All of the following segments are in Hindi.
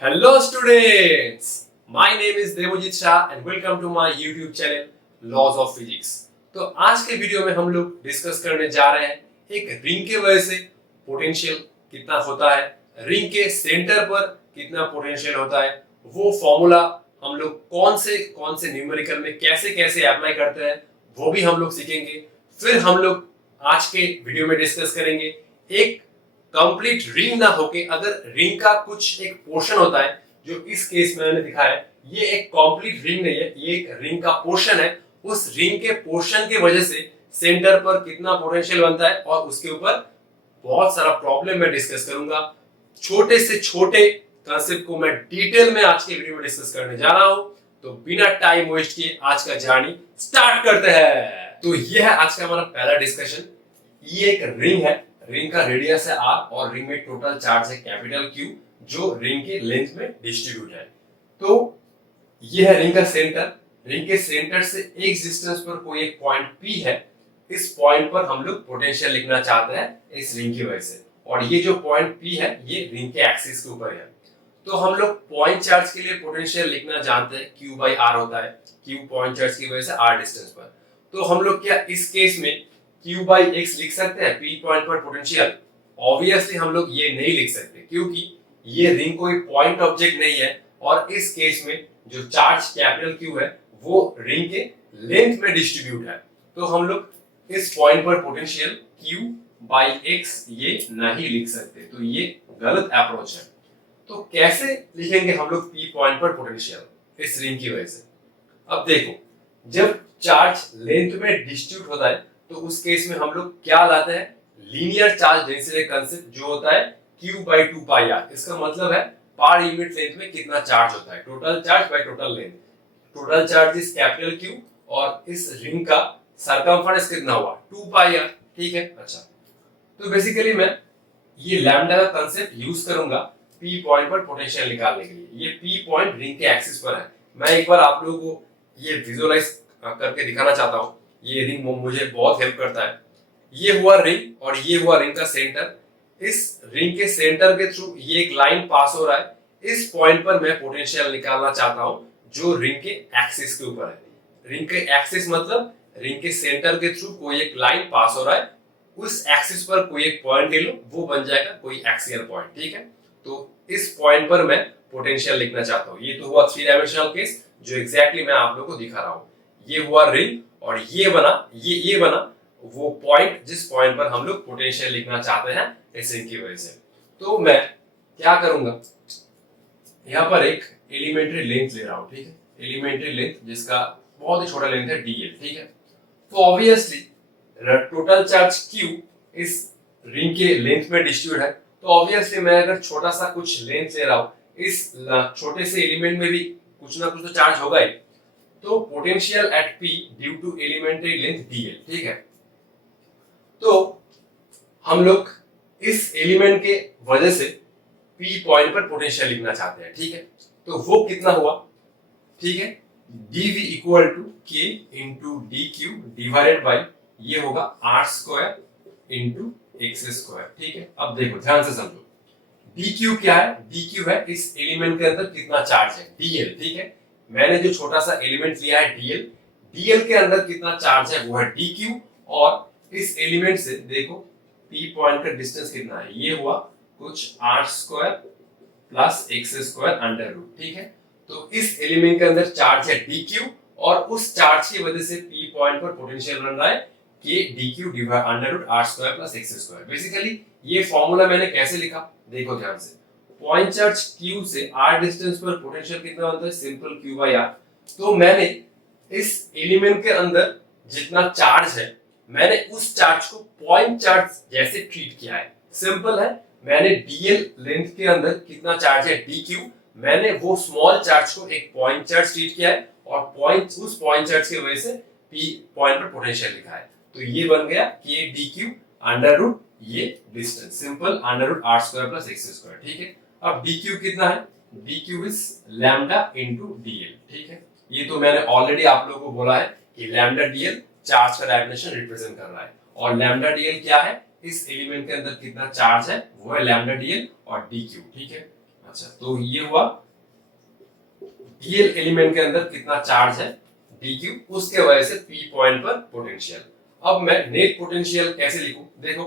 Hello students, my name is Devojit Shah and welcome to my YouTube channel Laws of Physics। तो आज के वीडियो में हम लोग डिस्कस करने जा रहे हैं एक रिंग के वजह से पोटेंशियल कितना होता है, रिंग के सेंटर पर कितना पोटेंशियल होता है, वो फॉर्मूला हम लोग कौन से न्यूमेरिकल में कैसे कैसे अप्लाई करते हैं वो भी हम लोग सीखेंगे। फिर हम लोग आज के वीडियो में डिस्कस करेंगे एक कंप्लीट रिंग ना होके अगर रिंग का कुछ एक पोर्शन होता है, जो इस केस में मैंने दिखाया है, ये एक कंप्लीट रिंग नहीं है, ये एक रिंग का पोर्शन है। उस रिंग के पोर्शन के वजह से सेंटर पर कितना पोटेंशियल बनता है और उसके ऊपर बहुत सारा प्रॉब्लम मैं डिस्कस करूंगा। छोटे से छोटे कंसेप्ट को मैं डिटेल में आज के वीडियो में डिस्कस करने जा रहा हूं। तो बिना टाइम वेस्ट किए आज का जर्नी स्टार्ट करते हैं। तो ये है आज का हमारा पहला डिस्कशन। ये एक रिंग है, रिंग का रेडियस है आर और रिंग में टोटल चार्ज है कैपिटल क्यू, जो रिंग के लेंथ में डिस्ट्रीब्यूट है। तो ये है रिंग का सेंटर। रिंग के सेंटर से एक डिस्टेंस पर कोई एक पॉइंट पी है। इस पॉइंट पर हम लोग पोटेंशियल लिखना चाहते हैं इस रिंग की वजह से, और ये जो पॉइंट पी है ये रिंग के एक्सिस के ऊपर है। तो हम लोग पॉइंट चार्ज के लिए पोटेंशियल लिखना जानते हैं, क्यू बाई आर होता है, क्यू पॉइंट चार्ज की वजह से आर डिस्टेंस पर। तो हम लोग क्या इस केस में Q बाई एक्स लिख सकते हैं P पॉइंट पर पोटेंशियल? ऑब्वियसली हम लोग ये नहीं लिख सकते, क्योंकि ये रिंग कोई पॉइंट ऑब्जेक्ट नहीं है, और इस केस में जो चार्ज कैपिटल Q है वो रिंग के लेंथ में डिस्ट्रीब्यूट है। तो हम लोग इस पॉइंट पर पोटेंशियल Q बाई एक्स ये नहीं लिख सकते, तो ये गलत अप्रोच है। तो कैसे लिखेंगे हम लोग P पॉइंट पर पोटेंशियल इस रिंग की वजह से? अब देखो, जब चार्ज लेंथ में डिस्ट्रीब्यूट होता है तो उस केस में हम लोग क्या लाते हैं, लीनियर चार्ज डेंसिटी कंसेप्ट, जो होता है Q बाई 2 पाई आर। इसका मतलब है पर यूनिट लेंथ में कितना चार्ज होता है, total charge by total length. Total charge is capital Q और इस रिंग का सरकमफरेंस कितना हुआ 2 पाई आर। ठीक है, अच्छा। तो बेसिकली मैं ये लैम्डा का कंसेप्ट यूज करूंगा P पॉइंट पर पोटेंशियल निकालने के लिए। ये P पॉइंट रिंग के एक्सिस पर है। मैं एक बार आप लोगों को ये विजुअलाइज करके दिखाना चाहता हूँ। ये रिंग मुझे बहुत हेल्प करता है। ये हुआ रिंग और ये हुआ रिंग का सेंटर। इस रिंग के सेंटर के थ्रू ये एक लाइन पास हो रहा है। इस पॉइंट पर मैं पोटेंशियल निकालना चाहता हूं जो रिंग के एक्सिस के ऊपर है। रिंग के एक्सिस मतलब रिंग के सेंटर के थ्रू कोई एक लाइन पास हो रहा है, उस एक्सिस पर कोई एक पॉइंट ले लो, वो बन जाएगा कोई एक्सियल पॉइंट। ठीक है, तो इस पॉइंट पर मैं पोटेंशियल लिखना चाहता हूं। ये तो हुआ 3 डायमेंशनल केस, जो एग्जैक्टली मैं आप लोगों को दिखा रहा हूं। ये हुआ रिंग और ये बना वो पॉइंट जिस पॉइंट पर हम लोग पोटेंशियल लिखना चाहते हैं इस रिंग की वजह से। तो मैं क्या करूंगा, यहाँ पर एक एलिमेंट्री लेंथ ले रहा हूं। ठीक है, एलिमेंट्री लेंथ जिसका बहुत ही छोटा लेंथ है dl। ठीक है, तो ऑब्वियसली टोटल चार्ज q इस रिंग के लेंथ में डिस्ट्रीब्यूट है। तो ऑब्वियसली मैं अगर छोटा सा कुछ लेंथ ले रहा हूं, इस छोटे से एलिमेंट में भी कुछ ना कुछ तो चार्ज होगा ही। तो potential at P due to elementary length dl। ठीक है, तो हम लोग इस एलिमेंट के वजह से P पॉइंट पर पोटेंशियल लिखना चाहते हैं। ठीक है, तो वो कितना हुआ, ठीक है, dv equal to k into dq divided by ये होगा r square into x square. ठीक है, अब देखो ध्यान से समझो, dq क्या है, dq है इस एलिमेंट के अंदर कितना चार्ज है dl। ठीक है, मैंने जो छोटा सा एलिमेंट लिया है dl के अंदर कितना चार्ज है वो है dq, और इस एलिमेंट से देखो P पॉइंट का डिस्टेंस कितना है, ये हुआ कुछ r square plus x square under root. ठीक है, तो इस एलिमेंट के अंदर चार्ज है dq, और उस चार्ज की वजह से P पॉइंट पर पोटेंशियल बन रहा है k dq divide under root r square plus x square. Basically ये फॉर्मूला मैंने कैसे लिखा, देखो ध्यान से, पॉइंट चार्ज q से r डिस्टेंस पर पोटेंशियल कितना बनता है, सिंपल q बाई r। तो मैंने इस एलिमेंट के अंदर जितना चार्ज है, मैंने उस चार्ज को पॉइंट चार्ज जैसे ट्रीट किया है। सिंपल है, मैंने dl लेंथ के अंदर कितना चार्ज है dq, मैंने वो स्मॉल चार्ज को एक पॉइंट चार्ज ट्रीट किया है, और उस पॉइंट चार्ज की वजह से P पॉइंट पर पोटेंशियल लिखा है। तो ये बन गया k dq अंडर रूट ये distance, simple under root r square plus x square. ठीक है, अब dq कितना है, dq is lambda into dl। ठीक है, ये तो मैंने ऑलरेडी आप लोगों को बोला है कि लैम्डा dl चार्ज का डायमेंशन रिप्रेजेंट कर रहा है, और लैम्डा dl क्या है, इस एलिमेंट के अंदर कितना चार्ज है वो है लैम्डा dl और dq। ठीक है, अच्छा, तो ये हुआ डीएल एलिमेंट के अंदर कितना चार्ज है dq, उसके वजह से p पॉइंट पर पोटेंशियल। अब मैं नेट पोटेंशियल कैसे लिखूं? देखो,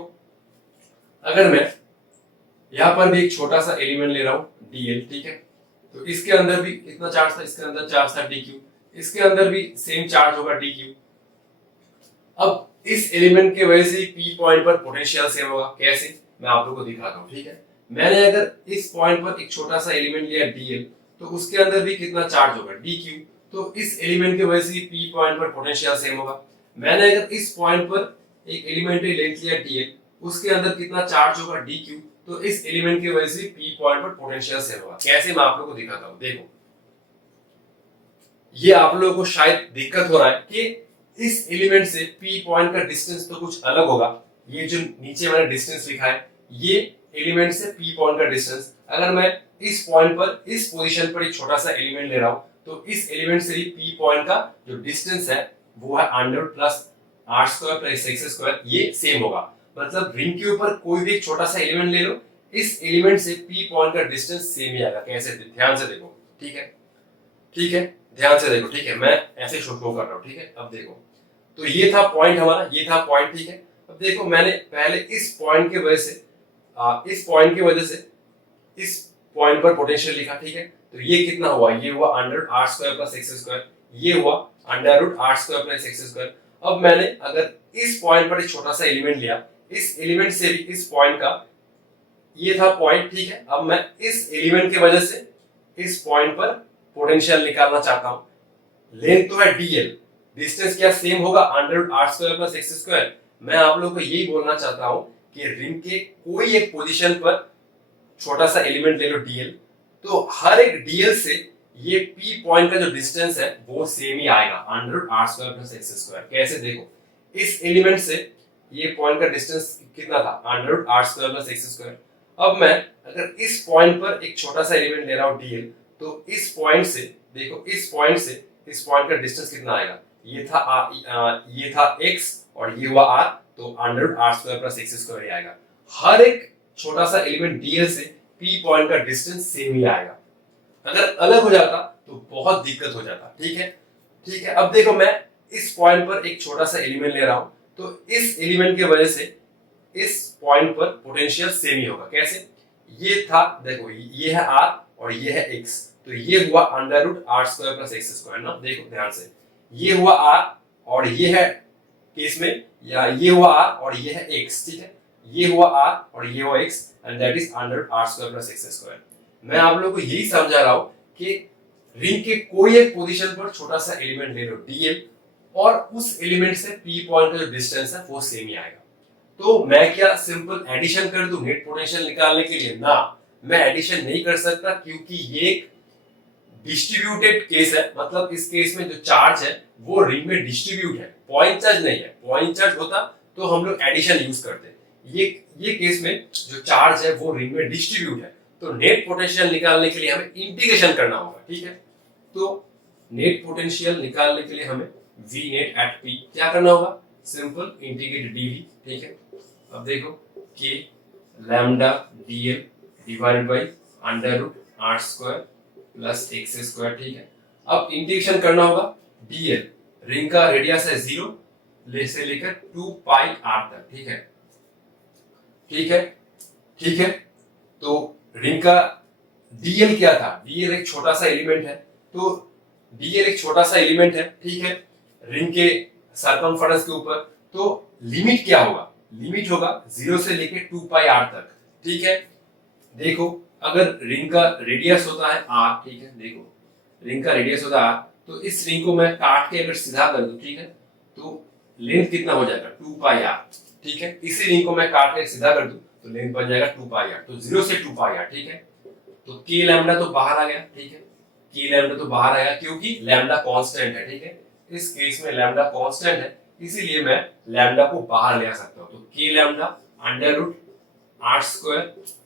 अगर मैं यहां पर भी एक छोटा सा एलिमेंट ले रहा हूं dl, ठीक है, तो इसके अंदर भी कितना चार्ज था, इसके अंदर चार्ज था dq, इसके अंदर भी सेम चार्ज होगा dq। अब इस एलिमेंट के वजह से p पॉइंट पर पोटेंशियल सेम होगा। कैसे, मैं आप लोगों को दिखाता हूं, ठीक है। मैंने अगर इस पॉइंट पर एक छोटा सा एलिमेंट लिया dl, तो उसके अंदर भी कितना चार्ज होगा dq, तो इस एलिमेंट की वजह से p पॉइंट पर पोटेंशियल सेम होगा। मैंने अगर इस पॉइंट पर एक एलिमेंट्री लेंथ लिया dl, उसके अंदर कितना चार्ज होगा dq, तो इस एलिमेंट की वजह से p पॉइंट पर पोटेंशियल सेम होगा। कैसे, मैं आप लोगों को दिखाता हूं। देखो, ये आप लोगों को शायद दिक्कत हो रहा है कि इस एलिमेंट से p पॉइंट का डिस्टेंस तो कुछ अलग होगा। ये जो नीचे मैंने डिस्टेंस लिखा है, ये एलिमेंट से p पॉइंट का डिस्टेंस, अगर मैं इस पॉइंट पर इस पोजीशन पर एक छोटा सा एलिमेंट ले रहा हूं, तो इस एलिमेंट से p पॉइंट का जो डिस्टेंस है वो है under plus r square plus x square, ये सेम होगा। मतलब रिंग के ऊपर कोई भी एक छोटा सा एलिमेंट ले लो, इस एलिमेंट से p पॉइंट का डिस्टेंस सेम ही आएगा। कैसे, ध्यान से देखो, ठीक है, ठीक है, ध्यान से देखो, ठीक है, मैं ऐसे शो कर रहा हूं, ठीक है। अब देखो, तो ये था पॉइंट हमारा, ये था पॉइंट, ठीक है। अब देखो, मैंने पहले इस पॉइंट की वजह से इस पॉइंट की वजह से इस पॉइंट पर पोटेंशियल लिखा, ठीक है। तो ये कितना हुआ, ये हुआ under r square plus x square, ये हुआ under root r square plus x square. अब मैंने अगर इस पॉइंट पर एक छोटा सा एलिमेंट लिया, इस एलिमेंट से भी इस पॉइंट का, ये था पॉइंट, ठीक है। अब मैं इस एलिमेंट की वजह से इस पॉइंट पर पोटेंशियल निकालना चाहता हूं। लेंथ तो है dl, डिस्टेंस क्या सेम होगा, under root r square plus x square. मैं आप लोगों को यही बोलना चाहता हूं कि रिंग के कोई एक पोजीशन पर छोटा सा एलिमेंट ले लो dl, तो हर एक dl से ये p पॉइंट का जो डिस्टेंस है वो सेम ही आएगा, under root r square plus x square. कैसे, देखो, इस एलिमेंट से ये पॉइंट का डिस्टेंस कितना था, under root r square plus x square. अब मैं अगर इस पॉइंट पर एक छोटा सा एलिमेंट ले रहा हूं dl, तो इस पॉइंट से, देखो, इस पॉइंट से इस पॉइंट का डिस्टेंस कितना आएगा, ये था x और ये हुआ r, तो under root r square plus x square ही आएगा। हर एक छोटा सा एलिमेंट dl से p पॉइंट का डिस्टेंस सेम ही आएगा। अगर अलग हो जाता तो बहुत दिक्कत हो जाता, ठीक है, ठीक है। अब देखो, मैं इस पॉइंट पर एक छोटा सा एलिमेंट ले रहा हूं, तो इस एलिमेंट की वजह से इस पॉइंट पर पोटेंशियल सेम ही होगा। कैसे, ये था, देखो, ये है r और ये है x, तो ये हुआ under root r square plus x square ना। देखो ध्यान से, ये हुआ r और ये है केस में, या ये हुआ r और ये है x, ठीक है, ये हुआ r और ये हुआ x, and that is under root r square plus x square. मैं आप लोगों को यही समझा रहा हूं कि रिंग के कोई एक पोजीशन पर छोटा सा एलिमेंट ले लो dl, और उस एलिमेंट से p पॉइंट का जो डिस्टेंस है वो सेम ही आएगा। तो मैं क्या सिंपल एडिशन कर दूं नेट पोटेंशियल निकालने के लिए? ना, मैं एडिशन नहीं कर सकता, क्योंकि ये एक डिस्ट्रीब्यूटेड केस है। मतलब इस केस में जो चार्ज है वो रिंग में डिस्ट्रीब्यूट है, पॉइंट चार्ज नहीं है। पॉइंट चार्ज होता तो हम लोग एडिशन यूज करते। ये केस में जो चार्ज है वो रिंग में डिस्ट्रीब्यूट है, तो नेट पोटेंशियल निकालने के लिए हमें इंटीग्रेशन करना होगा, ठीक है। तो नेट पोटेंशियल निकालने के लिए हमें v नेट एट p क्या करना होगा, सिंपल इंटीग्रेट dv, ठीक है। अब देखो, k lambda dl divided by under root r square plus x square, ठीक है। अब इंटीग्रेशन करना होगा dl, रिंग का रेडियस है 0 से लेकर 2 पाई r तक, ठीक है, ठीक है, ठीक है। तो रिंग का dl क्या था, dl एक छोटा सा एलिमेंट है, तो dl एक छोटा सा एलिमेंट है, ठीक है, रिंग के सरकमफेरेंस के ऊपर। तो लिमिट क्या होगा, लिमिट होगा 0 से लेकर 2 पाई r तक, ठीक है। देखो, अगर रिंग का रेडियस होता है r, ठीक है, देखो, रिंग का रेडियस होता है r, तो इस रिंग को मैं काट के अगर सीधा कर दूं, ठीक है, तो लेंथ कितना हो जाएगा, 2 पाई r, ठीक है। इसी रिंग को मैं काट के सीधा कर दूं तो लेंथ बन जाएगा 2 पाई r, तो 0 से 2 पाई r, ठीक है। तो k लैम्डा तो बाहर आ गया, ठीक है, k लैम्डा तो बाहर आया, क्योंकि लैम्डा कांस्टेंट है, ठीक है। इस केस में लैम्डा कांस्टेंट है, इसीलिए मैं लैम्डा को बाहर ले आ सकता हूं। तो k lambda under root r square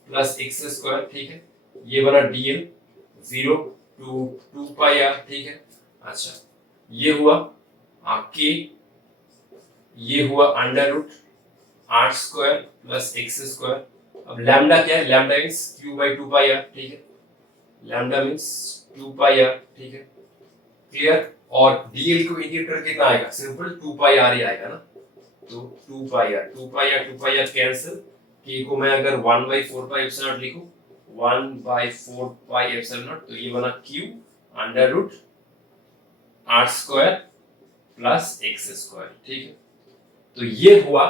plus x square, ठीक है, ये बना dl 0 टू 2 पाई r, ठीक है। अच्छा, ये हुआ k, ये हुआ under root r square plus x square. अब लैम्डा क्या है, lambda is q by 2 pi r, ठीक है। लैम्डा मींस 2 पाई r, ठीक है, क्लियर। और dl को इंटीग्रेट करके कितना आएगा, सिंपल 2 पाई r ही आएगा ना, तो 2 pi r, 2 pi r, 2 pi r cancel, k को मैं अगर 1/4 पाई एप्सिलॉन नॉट लिखूं, 1/4 पाई एप्सिलॉन नॉट, तो ये बना q under root r square plus x square, ठीक है। तो ये हुआ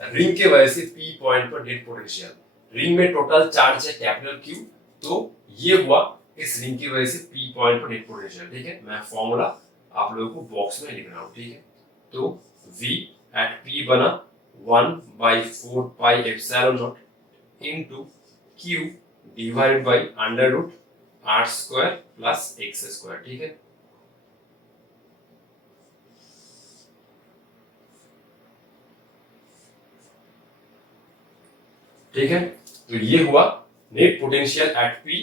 रिंग के वजह से p पॉइंट पर नेट पोटेंशियल। रिंग में टोटल चार्ज है कैपिटल Q, तो ये हुआ इस रिंग की वजह से p पॉइंट पर नेट पोटेंशियल, ठीक है। मैं फॉर्मूला आप लोगों को बॉक्स में लिख रहा हूं, ठीक है। तो v एट p बना 1/4 pi epsilon naught into q divided by under root r square plus x square, ठीक है। ठीक है, तो ये हुआ net potential at P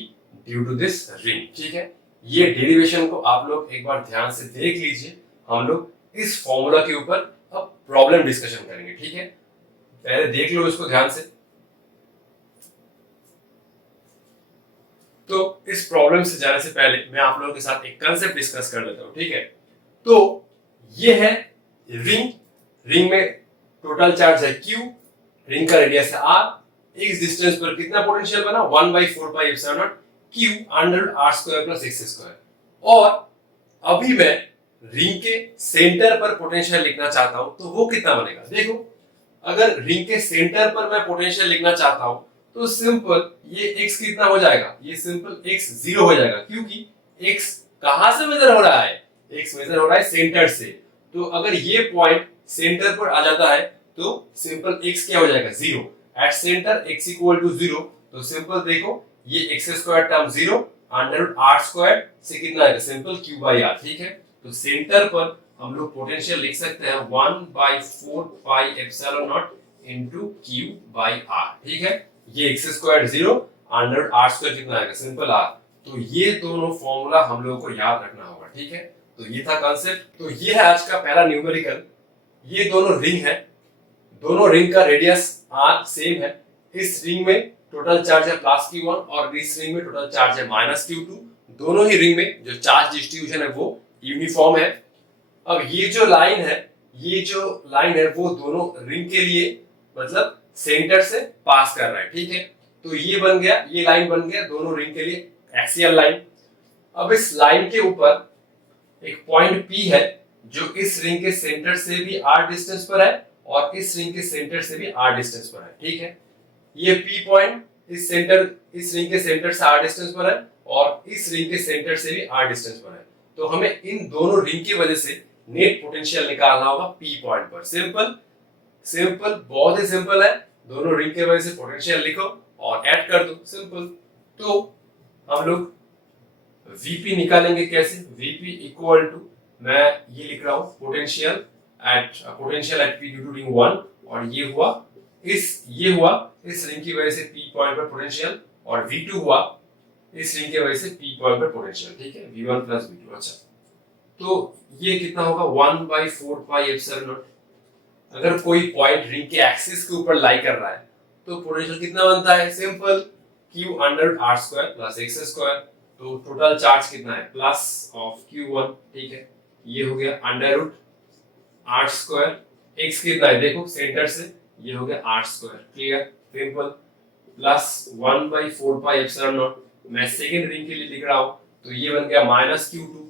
due to this ring, ठीक है। ये डेरिवेशन को आप लोग एक बार ध्यान से देख लीजिए, हम लोग इस फॉर्मूला के ऊपर अब प्रॉब्लम डिस्कशन करेंगे, ठीक है। पहले देख लो इसको ध्यान से। तो इस प्रॉब्लम से जाने से पहले मैं आप लोगों के साथ एक कंसेप्ट डिस्कस कर लेता हूं, ठीक है। तो ये है रिंग, रिंग में टोटल चार्ज है Q, रिंग का रेडियस है R, इस डिस्टेंस पर कितना पोटेंशियल बना, 1/4 pi epsilon not Q under r square plus x square. और अभी मैं रिंग के सेंटर पर पोटेंशियल लिखना चाहता हूं, तो वो कितना बनेगा, देखो। अगर रिंग के सेंटर पर मैं पोटेंशियल लिखना चाहता हूं, तो सिंपल ये x कितना हो जाएगा, ये सिंपल x 0 हो जाएगा, क्योंकि x कहां से मेजर हो रहा है, x मेजर हो रहा है सेंटर से। तो अगर ये पॉइंट सेंटर पर आ जाता है, तो सिंपल x क्या हो जाएगा, 0। At center x equal to 0, तो सिंपल देखो ये x square term 0 under root r square से कितना आएगा, सिंपल q बाई r, ठीक है। तो सेंटर पर हम लोग पोटेंशियल लिख सकते हैं 1/4 pi epsilon naught into q by r, ठीक है। ये x square 0 under root r square कितना आएगा, सिंपल r। तो ये दोनों फॉर्मूला हम लोगों को याद रखना होगा, ठीक है। तो ये था कांसेप्ट। तो ये है आज का पहला न्यूमेरिकल। ये दोनों रिंग है, दोनों रिंग का रेडियस r सेम है। इस रिंग में टोटल चार्ज है प्लस q1 और इस रिंग में टोटल चार्ज है माइनस q2। दोनों ही रिंग में जो चार्ज डिस्ट्रीब्यूशन है वो यूनिफॉर्म है। अब ये जो लाइन है, ये जो लाइन है वो दोनों रिंग के लिए मतलब सेंटर से पास कर रहा है, ठीक है। तो ये बन गया, ये लाइन बन गया दोनों रिंग के लिए एक्सियल लाइन। अब इस लाइन के ऊपर एक पॉइंट P है जो इस रिंग के सेंटर से भी r डिस्टेंस पर है और इस रिंग के सेंटर से भी r डिस्टेंस पर है, ठीक है। ये P पॉइंट इस रिंग के सेंटर से r डिस्टेंस पर है और इस रिंग के सेंटर से भी r डिस्टेंस पर है। तो हमें इन दोनों रिंग की वजह से नेट पोटेंशियल निकालना होगा P पॉइंट पर। सिंपल सिंपल, बहुत ही सिंपल है। दोनों रिंग की वजह से पोटेंशियल लिखो और ऐड कर दो, सिंपल। तो हम लोग Vp निकालेंगे कैसे, Vp इक्वल टू, मैं ये लिख रहा हूं potential at P due to ring 1, और ये हुआ इस रिंग की वजह से P पॉइंट पर पोटेंशियल, और V2 हुआ इस रिंग की वजह से P पॉइंट पर पोटेंशियल, ठीक है, V1 प्लस V2। अच्छा, तो ये कितना होगा 1/4 पाई एप्सिलॉन नॉट। अगर कोई पॉइंट रिंग के एक्सिस के ऊपर लाई कर रहा है तो पोटेंशियल कितना बनता है, simple Q under r square plus x square. तो टोटल चार्ज कितना है, प्लस ऑफ Q1, ठीक है, ये हो गया under root r square, x कितना है देखो सेंटर से, ये हो गया r square, clear, simple, plus 1/4 pi epsilon not. मैं सेकंड रिंग के लिए लिख रहा हूं, तो ये बन गया माइनस Q2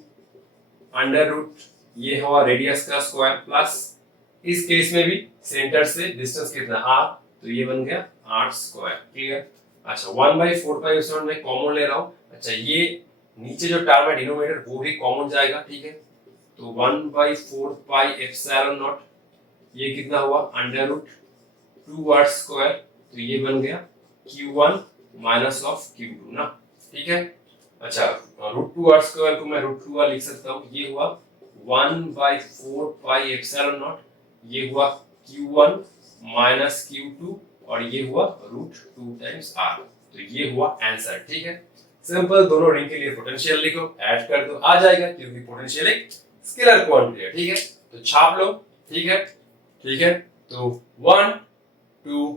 अंडर रूट, ये हुआ रेडियस का स्क्वायर, प्लस इस केस में भी सेंटर से डिस्टेंस कितना r, तो ये बन गया r स्क्वायर, क्लियर। अच्छा, 1/4 पाई एप्सिलॉन में कॉमन ले रहा हूं। अच्छा, ये नीचे जो टर्म है डिनोमिनेटर वो भी कॉमन जाएगा, ठीक है। तो 1/4 पाई एप्सिलॉन नॉट, ये कितना हुआ अंडर रूट 2r स्क्वायर, तो ये बन गया Q1 माइनस ऑफ Q2 ना, ठीक है। अच्छा, रूट 2r स्क्वायर को मैं रूट 2r लिख सकता हूं, ये हुआ 1/4 पाई एप्सिलॉन नॉट, ये हुआ Q1 माइनस Q2, और ये हुआ रूट 2 टाइम्स r। तो ये हुआ आंसर, ठीक है। सिंपल, दोनों रिंग के लिए पोटेंशियल लिखो, ऐड कर दो, आ जाएगा, क्योंकि पोटेंशियल एक स्केलर क्वांटिटी है, ठीक है। तो छाप लो, ठीक है, ठीक है। तो 1 2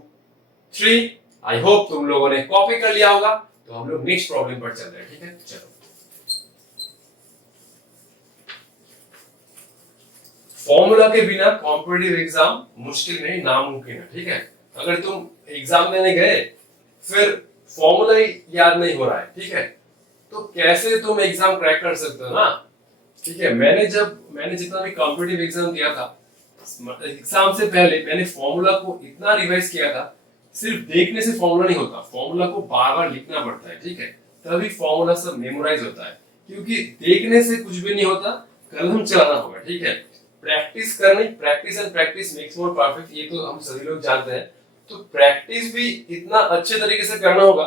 3, आई होप तुम लोगों ने कॉपी कर लिया होगा। तो हम लोग नेक्स्ट प्रॉब्लम पर चल रहे हैं, ठीक है। चलो, फॉर्मूला के बिना कॉम्पिटिटिव एग्जाम मुश्किल नहीं, नामुमकिन है, ठीक है। अगर तुम एग्जाम देने गए फिर फॉर्मूला ही याद नहीं हो रहा है, ठीक है, तो कैसे तुम एग्जाम क्रैक कर सकते हो ना, ठीक है। मैंने जितना भी कॉम्पिटिटिव एग्जाम दिया था, एग्जाम से पहले मैंने फॉर्मूला को इतना रिवाइज किया था। सिर्फ देखने से फॉर्मूला नहीं होता, फॉर्मूला को बार बार लिखना पड़ता है, ठीक है, तभी फॉर्मूला सब मेमोराइज होता है। क्योंकि देखने से कुछ भी नहीं होता, कलम चलाना होगा, ठीक है। प्रैक्टिस करनी, practice and practice makes more perfect, ये तो हम सभी लोग जानते हैं। तो प्रैक्टिस भी इतना अच्छे तरीके से करना होगा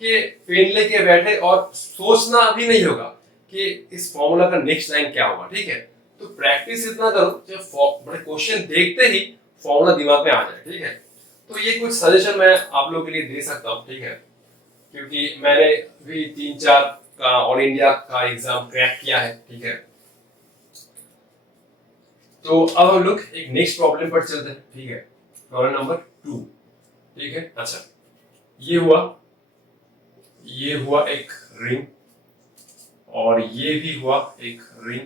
कि पेन लेके बैठे और सोचना भी नहीं होगा कि इस फॉर्मूला का नेक्स्ट लाइन क्या होगा, ठीक है। तो प्रैक्टिस इतना करो जब बड़े क्वेश्चन देखते ही फॉर्मूला दिमाग में आ जाए, ठीक है। तो ये कुछ सजेशन मैं आप लोगों के लिए दे सकता हूँ, ठीक है, क्योंकि मैंने भी 3-4 का ऑल इंडिया का एग्जाम क्रैक किया है, ठीक है। तो अब हम लोग एक नेक्स्ट प्रॉब्लम पर चलते हैं, ठीक है। प्रॉब्लम नंबर 2, ठीक है। अच्छा, ये हुआ एक रिंग और ये भी हुआ एक रिंग।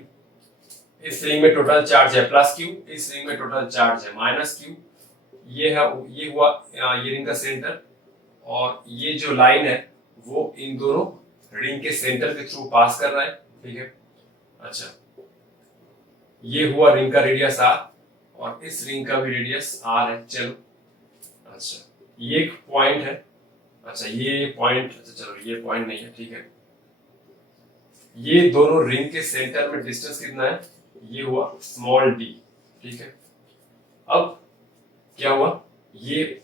इस रिंग में टोटल चार्ज है +Q, इस रिंग में टोटल चार्ज है -Q। ये हुआ ये रिंग का सेंटर, और ये जो लाइन है वो इन दोनों रिंग के सेंटर के थ्रू पास कर रहा है, ठीक है। अच्छा, ये हुआ रिंग का रेडियस R और इस रिंग का भी रेडियस R है। चलो, अच्छा, ये एक पॉइंट है। अच्छा, ये पॉइंट, अच्छा चलो, ये पॉइंट नहीं है, ठीक है। ये दोनों रिंग के सेंटर में डिस्टेंस कितना है, ये हुआ d, ठीक है। अब क्या हुआ, ये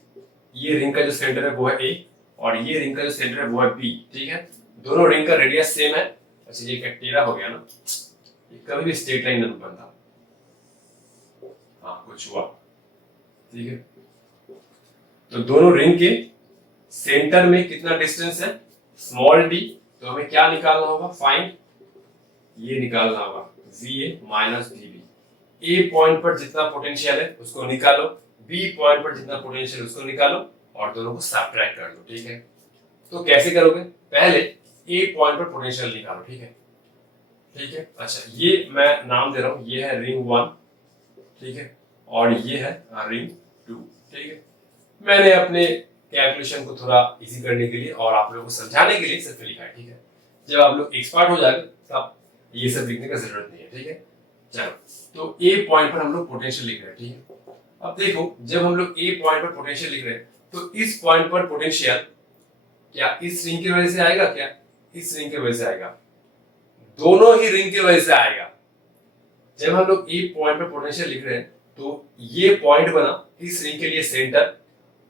रिंग का जो सेंटर है वो है A और ये रिंग का जो सेंटर है वो है B, ठीक है। दोनों रिंग का रेडियस सेम है। अच्छा, ये क्या टेढ़ा हो गया ना, ये कभी भी स्ट्रेट लाइन नहीं बनता। हाँ, कुछ हुआ, ठीक है। तो दोनों रिंग के सेंटर में कितना डिस्टेंस है, d, तो हमें क्या निकालना होगा, फाइंड, ये निकालना होगा VA - VB। A पॉइंट पर जितना पोटेंशियल है उसको निकालो, B पॉइंट पर जितना पोटेंशियल उसको निकालो और दोनों को सब्ट्रैक्ट कर लो, ठीक है। तो कैसे करोगे, पहले A पॉइंट पर पोटेंशियल निकालो, ठीक है, ठीक है। अच्छा, ये मैं नाम दे रहा हूं, ये है रिंग 1, ठीक है, और ये है रिंग 2, ठीक है। मैंने अपने कैलकुलेशन को थोड़ा इजी करने के लिए और आप लोगों को समझाने के लिए सिर्फ लिखा है, ठीक है। जब आप लोग एक्सपर्ट हो जाएंगे तब ये सब लिखने का जरूरत नहीं है, ठीक है। चलो, तो A पॉइंट पर हम लोग पोटेंशियल लिख रहे हैं, ठीक है। अब देखो, जब हम लोग A पॉइंट पर पोटेंशियल लिख रहे हैं तो इस पॉइंट पर पोटेंशियल क्या इस रिंग की वजह से आएगा, क्या इस रिंग की वजह से आएगा, दोनों ही रिंग की वजह से आएगा। जब हम लोग A पॉइंट पर पोटेंशियल लिख रहे हैं तो ये पॉइंट बना इस रिंग के लिए सेंटर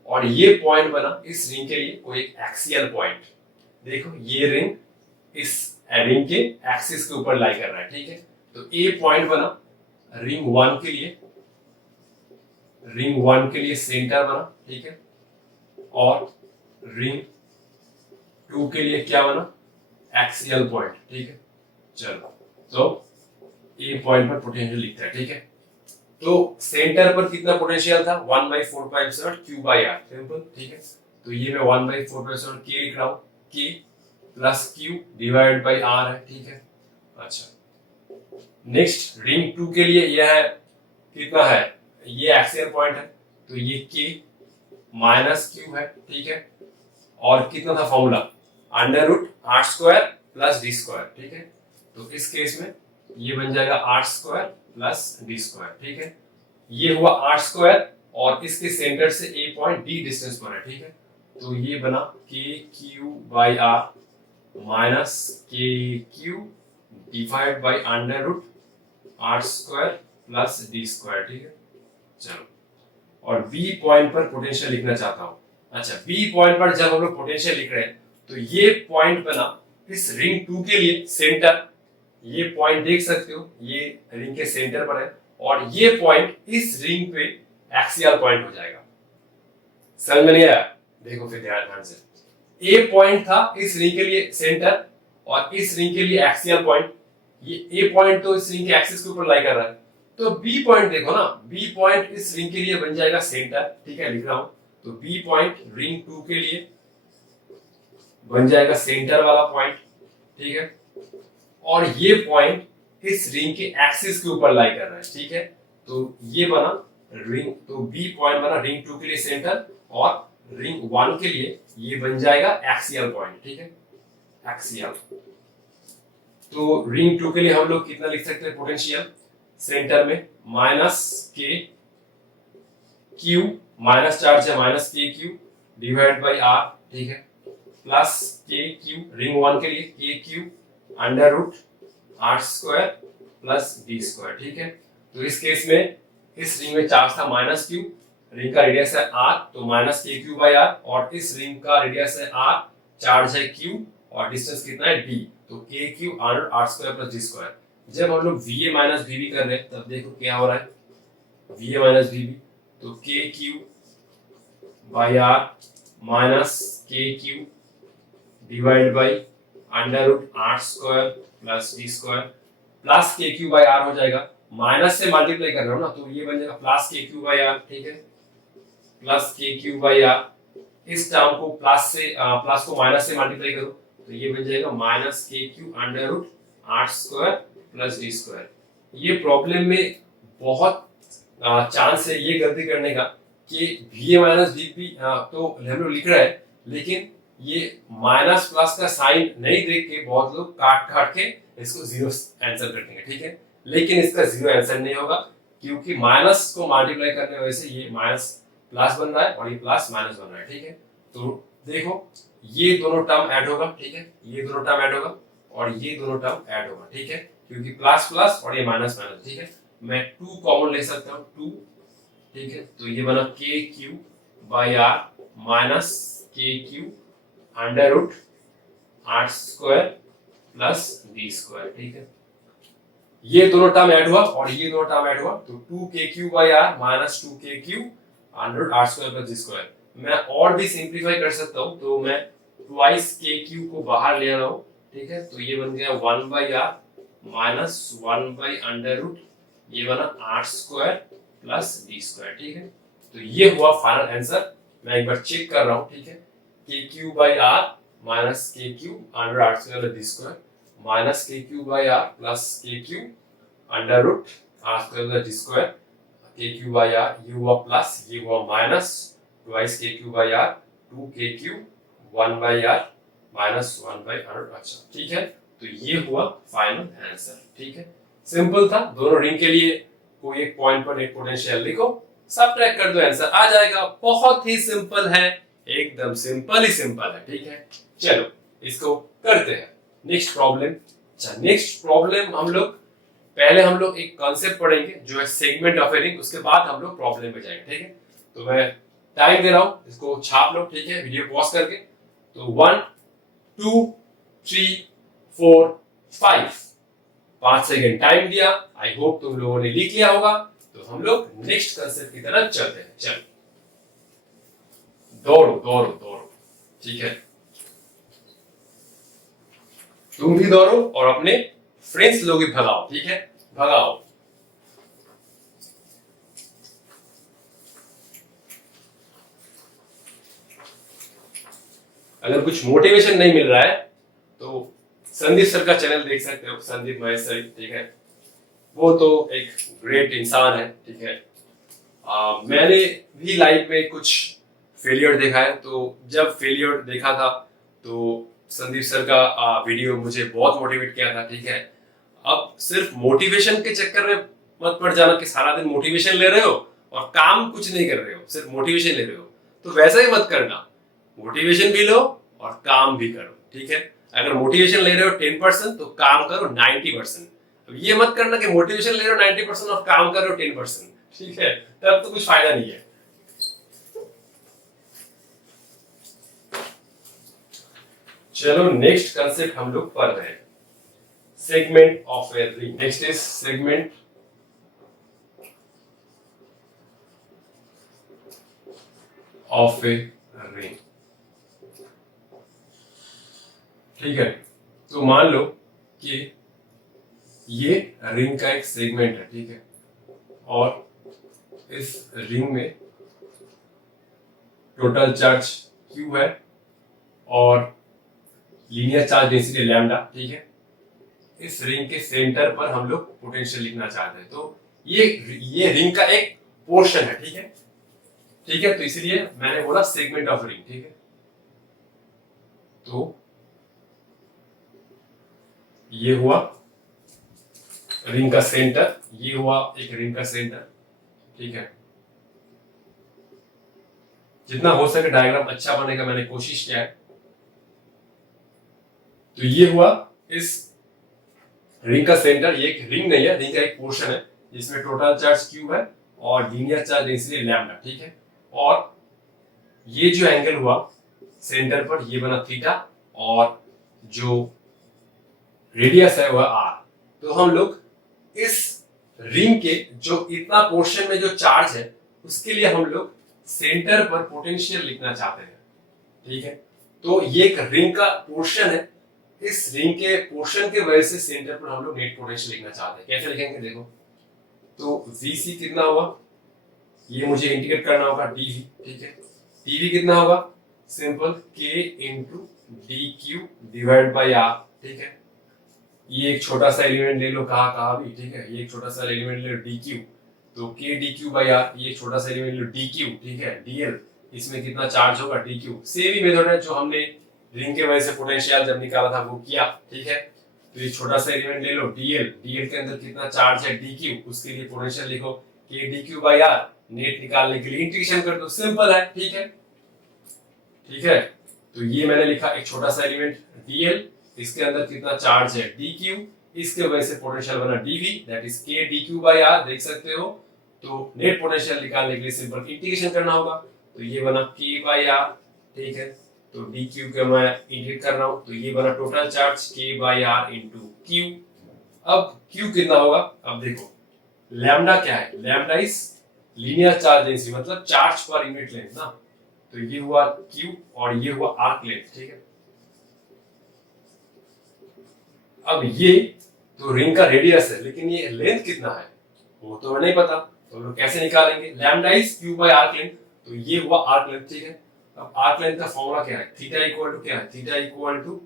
और ये पॉइंट बना इस रिंग के लिए कोई एक्सियल पॉइंट। देखो, ये रिंग इस रिंग के एक्सिस के ऊपर लाई कर रहा है, ठीक है। तो A पॉइंट बना रिंग 1 के लिए सेंटर बना, ठीक है, और रिंग 2 के लिए क्या बना, एक्सियल पॉइंट, ठीक है। चलो, तो A पॉइंट पर पोटेंशियल लिखते हैं, ठीक है। तो सेंटर पर कितना पोटेंशियल था, 1/4πε Q/R, सिंपल, ठीक है। तो ये मैं 1/4πε K लिख रहा हूं, K + Q divide by R है, ठीक है। अच्छा, नेक्स्ट रिंग 2 के लिए यह है, कितना है, ये एक्सियल पॉइंट है, तो ये K -Q है, ठीक है। और कितना था फॉर्मूला, √R² + D², ठीक है। तो इस केस में ये बन जाएगा R² + D², ठीक है। ये हुआ R² और इसके सेंटर से A पॉइंट D डिस्टेंस पर है, ठीक है। तो ये बना KQ/R -KQ divide by √R² + D², ठीक है। चलो, और B पॉइंट पर पोटेंशियल लिखना चाहता हूं। अच्छा, B पॉइंट पर जब हम लोग पोटेंशियल लिख रहे हैं तो ये पॉइंट बना इस रिंग 2 के लिए सेंटर, ये पॉइंट देख सकते हो, ये रिंग के सेंटर पर है और ये पॉइंट इस रिंग पे एक्सियल पॉइंट हो जाएगा। समझ में नहीं आया, देखो फिर ध्यान से, ए पॉइंट था इस रिंग के लिए सेंटर और इस रिंग के लिए एक्सियल पॉइंट। ये ए पॉइंट तो इस रिंग के एक्सिस के ऊपर लाई कर रहा है, तो बी पॉइंट देखो ना, बी पॉइंट इस रिंग के लिए बन जाएगा सेंटर, ठीक है, लिख रहा हूं। तो बी पॉइंट रिंग 2 के लिए बन जाएगा सेंटर वाला पॉइंट, ठीक है। और ये पॉइंट इस रिंग के एक्सिस के ऊपर लाई कर रहा है, ठीक है। तो ये बना रिंग, तो बी पॉइंट बना रिंग 2 के लिए सेंटर, और रिंग 1 के लिए ये बन जाएगा एक्सियल पॉइंट, ठीक है, एक्सियल। तो रिंग 2 के लिए हम लोग कितना लिख सकते हैं पोटेंशियल, सेंटर में minus k Q, minus charge है minus k Q divide by are, ठीक है, प्लस के क्यू रिंग 1 के लिए k q under root r square plus d square, ठीक है। तो इस केस में इस रिंग में चार्ज था माइनस क्यू, रिंग का रेडियस है आर, तो minus k q by r, और इस रिंग का रेडियस है आर, चार्ज है क्यू, और डिस्टेंस कितना है डी, तो k q under r square plus d square. जब हम लोग v a minus v b कर रहे हैं तब देखो क्या हो रहा है, v a minus v b, तो k q by r minus k Q divide by under root r square plus d square, plus k q by r हो जाएगा, माइनस से मल्टीप्लाई कर रहा हूं ना, तो ये बन जाएगा plus k q by are, ठीक है, plus k q by r. इस टर्म को प्लस से प्लस को माइनस से मल्टीप्लाई करो तो ये बन जाएगा minus k q under root r square plus d square. ये प्रॉब्लम में बहुत चांस है ये गलती करने का कि v a minus v p तो हम लोग लिख रहे हैं, लेकिन ये माइनस प्लस का साइन नहीं देख के बहुत लोग काट काट के इसको जीरो आंसर कर देंगे, ठीक है। लेकिन इसका जीरो आंसर नहीं होगा, क्योंकि माइनस को मल्टीप्लाई करने की वजह से ये माइनस प्लस बन रहा है और ये प्लस माइनस बन रहा है, ठीक है। तो देखो ये दोनों टर्म ऐड होगा, ठीक है, ये दोनों टर्म ऐड होगा और ये दोनों टर्म ऐड होगा, ठीक है, क्योंकि प्लस प्लस और ये माइनस माइनस, ठीक है। मैं 2 कॉमन ले सकता हूँ, 2, ठीक है, तो ये बना k q by r minus k q under root r square plus d square, ठीक है। ये दोनों टर्म ऐड हुआ और ये दोनों टर्म ऐड हुआ, तो 2kq by r minus 2kq under root r square plus d square. मैं और भी सिंप्लीफाई कर सकता हूँ, तो मैं ट्वाइस kq को बाहर ले रहा हूँ, ठीक है, तो ये बन गया 1 by r minus 1 by under root, ये बना r square plus d square, ठीक है। तो ये हुआ फाइनल आंसर। मैं एक बार चेक कर रहा हूँ, ठीक है, kq by r minus kq under r square plus d square minus kq by r plus kq under root r square plus d square, kq by r ये हुआ प्लस, ये हुआ minus, twice kq by r 2kq 1 by r minus 1 by under, अच्छा ठीक है। तो ये हुआ फाइनल आंसर, ठीक है, सिंपल था। दोनों रिंग के लिए कोई एक पॉइंट पर एक पोटेंशियल लिखो, सबट्रैक्ट कर दो, आंसर आ जाएगा। बहुत ही सिंपल है, एकदम सिंपल ही सिंपल है, ठीक है। चलो इसको करते हैं नेक्स्ट प्रॉब्लम। अच्छा नेक्स्ट प्रॉब्लम हम लोग एक कॉन्सेप्ट पढ़ेंगे जो है सेगमेंट ऑफ ए रिंग, उसके बाद हम लोग प्रॉब्लम पे जाएंगे, ठीक है। तो मैं टाइम दे रहा हूं, इसको छाप लो, ठीक है, वीडियो पॉज करके। तो 1 2 3 4 5 5 सेकेंड टाइम दिया। आई होप तुम लोगों ने लिख लिया होगा। तो हम लोग नेक्स्ट कंसेप्ट की तरफ चलते हैं। चलो दौड़ो दौड़ो दौड़ो, ठीक है, तुम भी दौड़ो और अपने फ्रेंड्स लोग भी भगाओ, ठीक है, भगाओ। अगर कुछ मोटिवेशन नहीं मिल रहा है तो संदीप सर का चैनल देख सकते हो, संदीप महेश सर, ठीक है, वो तो एक ग्रेट इंसान है, ठीक है। मैंने भी लाइफ में कुछ फेलियर देखा है, तो जब फेलियर देखा था तो संदीप सर का वीडियो मुझे बहुत मोटिवेट किया था, ठीक है। अब सिर्फ मोटिवेशन के चक्कर में मत पड़ जाना कि सारा दिन मोटिवेशन ले रहे हो और काम कुछ नहीं कर रहे हो, सिर्फ मोटिवेशन ले रहे हो, तो वैसा ही मत करना। मोटिवेशन भी लो और काम भी करो, ठीक है। अगर मोटिवेशन ले रहे हो 10% तो काम करो 90%। अब ये मत करना कि मोटिवेशन ले रहे हो 90% और काम कर रहे हो 10%, ठीक है, तब तो कुछ फायदा नहीं है। चलो नेक्स्ट कंसेप्ट हम लोग पढ़ रहे हैं, segment of a ring. Next is segment of a ring, ठीक है। तो मान लो कि ये रिंग का एक सेगमेंट है, ठीक है, और इस रिंग में टोटल चार्ज Q है और लीनियर चार्ज डेंसिटी लैम्डा, ठीक है। इस रिंग के सेंटर पर हम लोग पोटेंशियल लिखना चाहते हैं, तो ये रिंग का एक पोर्शन है, ठीक है। ठीक है, तो इसलिए मैंने बोला सेगमेंट ऑफ रिंग, ठीक है। तो ये हुआ रिंग का सेंटर, ये हुआ एक रिंग का सेंटर, ठीक है। जितना हो सके डायग्राम अच्छा बनने का मैंने कोशिश किया है। तो ये हुआ इस रिंग का सेंटर, ये एक रिंग नहीं है, रिंग का एक पोर्शन है जिसमें टोटल चार्ज क्यू है और लीनियर चार्ज डेंसिटी लैम्डा, ठीक है। और ये जो एंगल हुआ सेंटर पर, ये बना थीटा, और जो रेडियस है वह आर। तो हम लोग इस रिंग के जो इतना पोर्शन में जो चार्ज है उसके लिए हम लोग सेंटर पर पोटेंशियल लिखना चाहते हैं, ठीक है। तो ये एक रिंग का पोर्शन है, इस रिंग के पोर्शन के वजह से सेंटर पर हम लोग नेट पोटेंशियल लिखना चाहते हैं। कैसे लिखेंगे देखो, तो VC कितना हुआ, ये मुझे इंटीग्रेट करना होगा dV, ठीक है। dV कितना होगा, simple K into dQ divide by R, ठीक है। ये एक छोटा सा एलिमेंट ले लो, कहा भी, ठीक है। ये एक छोटा सा एलिमेंट ले लो dQ, तो K dQ बाई R। ये एक छोटा सा एलिमेंट ले लो dQ, ठीक है। dl, इसमें कितना चार्ज होगा dQ। सेम ही मेथड है जो हमने रिंग के वजह से पोटेंशियल जब निकाला था वो किया, ठीक है। तो ये छोटा सा एलिमेंट ले लो dl, dl के अंदर कितना चार्ज है dQ, उसके लिए पोटेंशियल लिखो K dQ by R। Net निकालने के लिए इंटीग्रेशन कर दो, सिंपल है, ठीक है। ठीक है, तो ये मैंने लिखा एक छोटा सा एलिमेंट dl, इसके अंदर कितना चार्ज है dQ, इसके वजह से पोटेंशियल बना dV, that is K dQ by R, देख सकते हो। तो नेट पोटेंशियल निकालने के लिए सिंपल इंटीग्रेशन करना होगा, तो ये बना K बाई R, ठीक है। तो dQ को मैं इंटीग्रेट कर रहा हूं, तो ये बना total charge K by R into Q। अब Q कितना होगा, अब देखो लैम्डा क्या है, lambda is linear charge density, मतलब चार्ज पर यूनिट लेंथ ना। तो ये हुआ Q और ये हुआ आर्क लेंथ, ठीक है। अब ये तो रिंग का रेडियस है, लेकिन ये लेंथ कितना है वो तो हमें नहीं पता, तो हम लोग कैसे निकालेंगे, lambda is Q by arc length, तो ये हुआ आर्क लेंथ, ठीक है। अब आर्क लेंथ का फॉर्मूला क्या है, थीटा इक्वल टू क्या है, theta equal to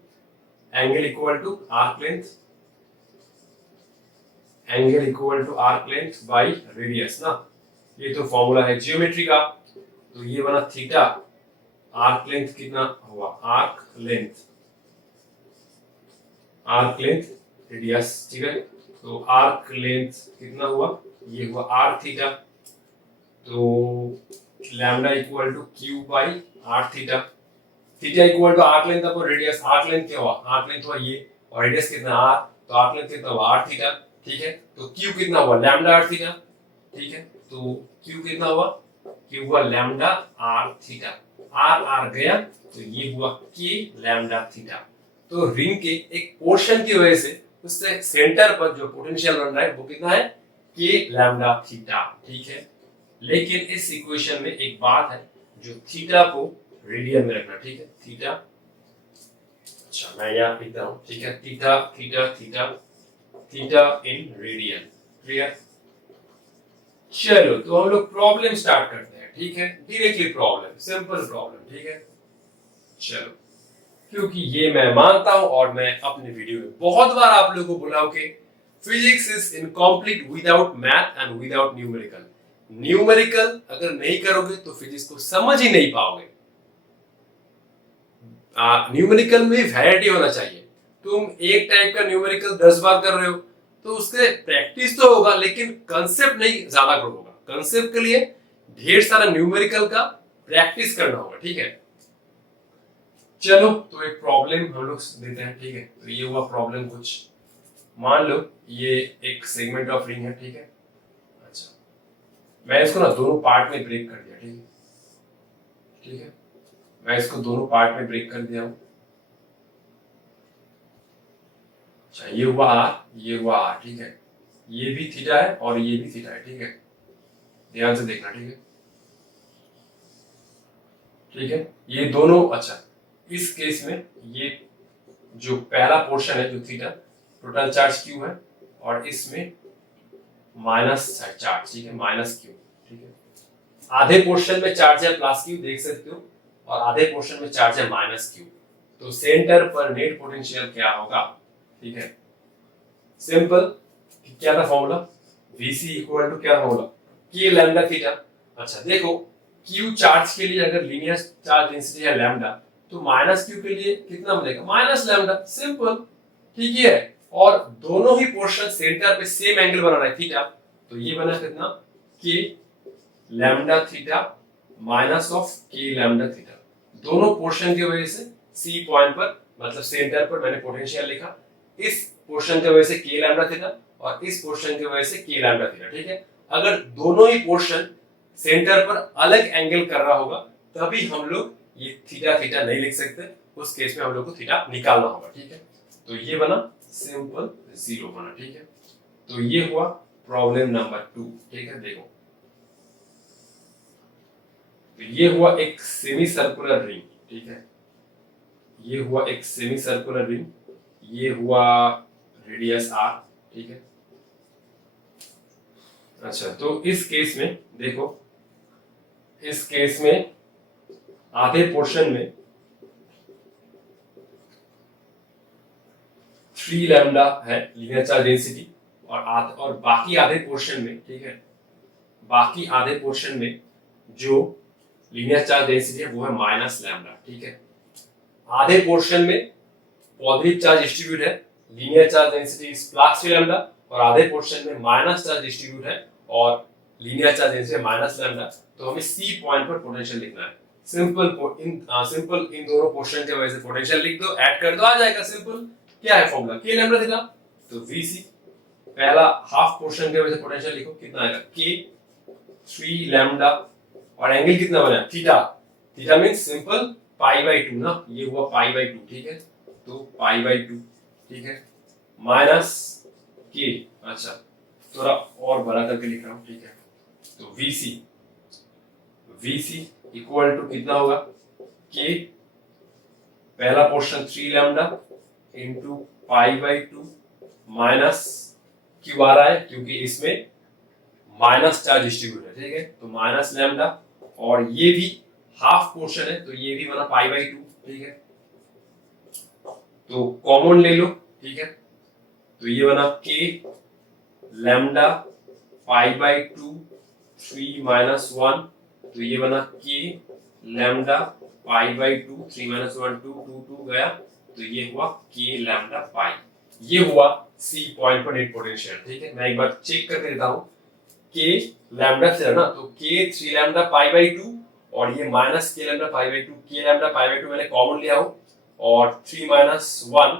angle equal to arc length, angle equal to arc length by radius ना। ये तो फॉर्मूला है ज्योमेट्री का, तो ये बना थीटा, आर्क लेंथ कितना हुआ, आर्क लेंथ रेडियस, ठीक है। तो आर्क लेंथ कितना हुआ, ये हुआ आर थीटा, तो lambda equal to Q by r theta. Theta equal to arc length upon radius, arc length क्या हुआ, आर्क लेंथ हुआ ये, और रेडियस कितना आर, तो आर्क लेंथ कितना हुआ आर थीटा, ठीक है। तो Q कितना हुआ, लैम्डा आर थीटा, ठीक है। तो Q कितना हुआ, Q हुआ लैम्डा आर थीटा, आर आर गया, तो ये हुआ K लैम्डा थीटा। तो रिंग के एक पोर्शन की वजह से उससे सेंटर पर जो पोटेंशियल बन रहा है वो कितना है, K लैम्डा थीटा, ठीक है। लेकिन इस इक्वेशन में एक बात है, जो थीटा को रेडियन में रखना, ठीक है। थीटा, अच्छा मैं यहाँ लिखता हूँ, ठीक है। Theta theta theta theta in radian, clear. चलो तो हम लोग प्रॉब्लम स्टार्ट करते हैं, ठीक है। डायरेक्टली प्रॉब्लम, सिंपल प्रॉब्लम, ठीक है। चलो, क्योंकि ये मैं मानता हूं और मैं अपने वीडियो में बहुत बार आप लोगों को बोला हूं कि physics is incomplete without math and without numerical. Numerical अगर नहीं करोगे तो फिजिक्स को समझ ही नहीं पाओगे। न्यूमेरिकल में वैरायटी होना चाहिए। तुम एक टाइप का न्यूमेरिकल 10 बार कर रहे हो तो उसके प्रैक्टिस तो होगा, लेकिन कंसेप्ट नहीं ज्यादा ग्रो होगा। कंसेप्ट के लिए ढेर सारा न्यूमेरिकल का प्रैक्टिस करना होगा, ठीक है। चलो तो एक प्रॉब्लम हम लोग देते हैं, ठीक है। तो ये हुआ प्रॉब्लम, कुछ मान लो ये एक सेगमेंट ऑफ रिंग है, ठीक है। अच्छा, मैं इसको ना दोनों पार्ट में ब्रेक कर दिया, ठीक है, ठीक है। मैं इसको दोनों पार्ट में ब्रेक कर दिया हूं। अच्छा, ये हुआ आर, ये हुआ आर, ठीक है। ये भी थीटा है और ये भी थीटा है, ठीक है। ध्यान से देखना, ठीक है, ठीक है। ये दोनों, अच्छा इस केस में ये जो पहला पोर्शन है जो थीटा, टोटल चार्ज क्यू है, और इसमें माइनस चार्ज, ठीक है, माइनस क्यू, ठीक है। आधे पोर्शन में चार्ज है प्लस क्यू, देख सकते हो, और आधे पोर्शन में चार्ज है माइनस क्यू। तो सेंटर पर नेट पोटेंशियल क्या होगा, ठीक है। सिंपल, क्या था फॉर्मूला, VC इक्वल टू क्या फॉर्मूला, K लैम्डा थीटा। अच्छा देखो, Q चार्ज के लिए अगर लीनियर चार्ज डेंसिटी है लैम्डा, तो माइनस Q के लिए कितना बनेगा, माइनस लैम्डा, सिंपल, ठीक है। और दोनों ही पोर्शन सेंटर पे सेम एंगल बना रहा है थीटा, तो ये बना कितना, K lambda theta minus of K lambda theta. दोनों पोर्शन की वजह से C पॉइंट पर मतलब सेंटर पर मैंने पोटेंशियल लिखा, इस पोर्शन की वजह से K लैम्डा थीटा और इस पोर्शन की वजह से K लैम्डा थीटा, ठीक है। अगर दोनों ही पोर्शन सेंटर पर अलग एंगल कर रहा होगा तभी हम लोग ये थीटा थीटा नहीं लिख सकते, उस केस में हम लोग को थीटा निकालना होगा, ठीक है। तो ये बना सिंपल 0 बना, ठीक है। तो ये हुआ प्रॉब्लम नंबर 2, ठीक है। देखो, तो ये हुआ एक सेमी सर्कुलर रिंग, ठीक है। ये हुआ एक सेमी सर्कुलर रिंग, ये हुआ रेडियस r, ठीक है। अच्छा, तो इस केस में देखो, इस केस में आधे पोर्शन में 3 लैम्डा है लीनियर चार्ज डेंसिटी और बाकी आधे पोर्शन में, ठीक है, बाकी आधे पोर्शन में जो लीनियर चार्ज डेंसिटी है वो है माइनस लैम्डा, ठीक है। आधे पोर्शन में पॉजिटिव चार्ज डिस्ट्रीब्यूट है, linear charge density is plus 3 lambda, और आधे पोर्शन में माइनस चार्ज डिस्ट्रीब्यूट है और linear charge density minus lambda. तो हमें C पॉइंट पर पोटेंशियल लिखना है। सिंपल इन दोनों पोर्शन के वजह से पोटेंशियल लिख दो, ऐड कर दो, आ जाएगा। सिंपल, क्या है फॉर्मूला, K लैम्डा थीटा, तो VC पहला हाफ पोर्शन के वजह से पोटेंशियल लिखो, कितना आएगा, K 3 लैम्डा, और एंगल कितना बना, थीटा। थीटा मींस सिंपल π/2 ना, ये हुआ π/2, ठीक है। तो π/2, ठीक है, माइनस K, अच्छा थोड़ा और बड़ा करके लिख रहा हूं, ठीक है। तो VC इक्वल टू कितना होगा, K पहला पोर्शन 3 लैम्डा इंटू π/2 माइनस क्यों आ रहा है, क्योंकि इसमें माइनस चार्ज डिस्ट्रीब्यूट है, ठीक है। तो माइनस लैम्डा, और ये भी हाफ पोर्शन है तो ये भी बना π/2, ठीक है। तो कॉमन ले लो, ठीक है। तो ये बना K लैम्डा π/2 3 माइनस 1, तो ये बना K लैम्डा π/2 3 माइनस 1 2 2 2 गया, तो ये हुआ K लैम्डा पाई। ये हुआ C पॉइंट पर नेट पोटेंशियल, ठीक है। मैं एक बार चेक करके देता हूं, K लैम्डा से ना, तो K 3 लैम्डा π/2 और ये minus K lambda π/2, K lambda π/2 मैंने कॉमन लिया हूं, और 3 माइनस 1,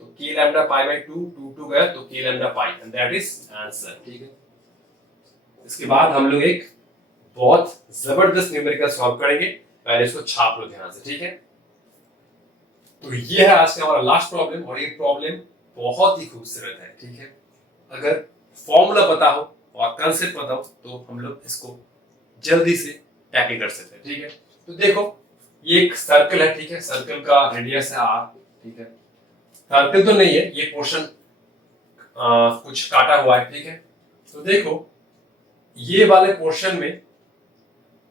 तो K लैम्डा π/2 2 2 गया, तो K lambda pi, and that is answer, ठीक है। इसके बाद हम लोग एक बहुत जबरदस्त न्यूमेरिकल सॉल्व करेंगे, पहले इसको छाप लो ध्यान से, ठीक है। तो ये है आज का हमारा लास्ट प्रॉब्लम, और ये प्रॉब्लम बहुत ही खूबसूरत है, ठीक है। अगर फॉर्मूला पता हो और कंसेप्ट पता हो तो हम लोग इसको जल्दी से टैकल कर सकते हैं, ठीक है। तो देखो, ये एक सर्कल है, ठीक है। सर्कल का रेडियस है r, ठीक है। सर्कल तो नहीं है, ये पोर्शन कुछ काटा हुआ है, ठीक है। तो देखो, ये वाले पोर्शन में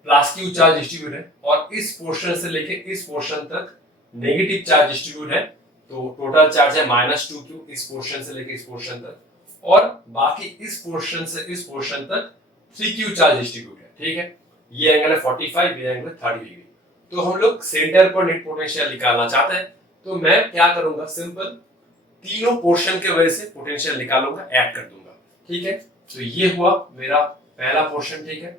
प्लस Q चार्ज डिस्ट्रीब्यूट है, और इस पोर्शन से लेके इस पोर्शन तक नेगेटिव चार्ज डिस्ट्रीब्यूट है, तो टोटल चार्ज है -2Q इस पोर्शन से लेके इस पोर्शन तक, और बाकी इस पोर्शन से इस पोर्शन तक 3Q चार्ज डिस्ट्रीब्यूट है, ठीक है। ये एंगल है 45, ये एंगल है 30 डिग्री। तो हम लोग सेंटर पर नेट पोटेंशियल निकालना चाहते हैं, तो मैं क्या करूंगा, सिंपल तीनों पोर्शन के वजह से पोटेंशियल निकालूंगा, ऐड कर दूंगा, ठीक है। तो ये हुआ मेरा पहला पोर्शन, ठीक है।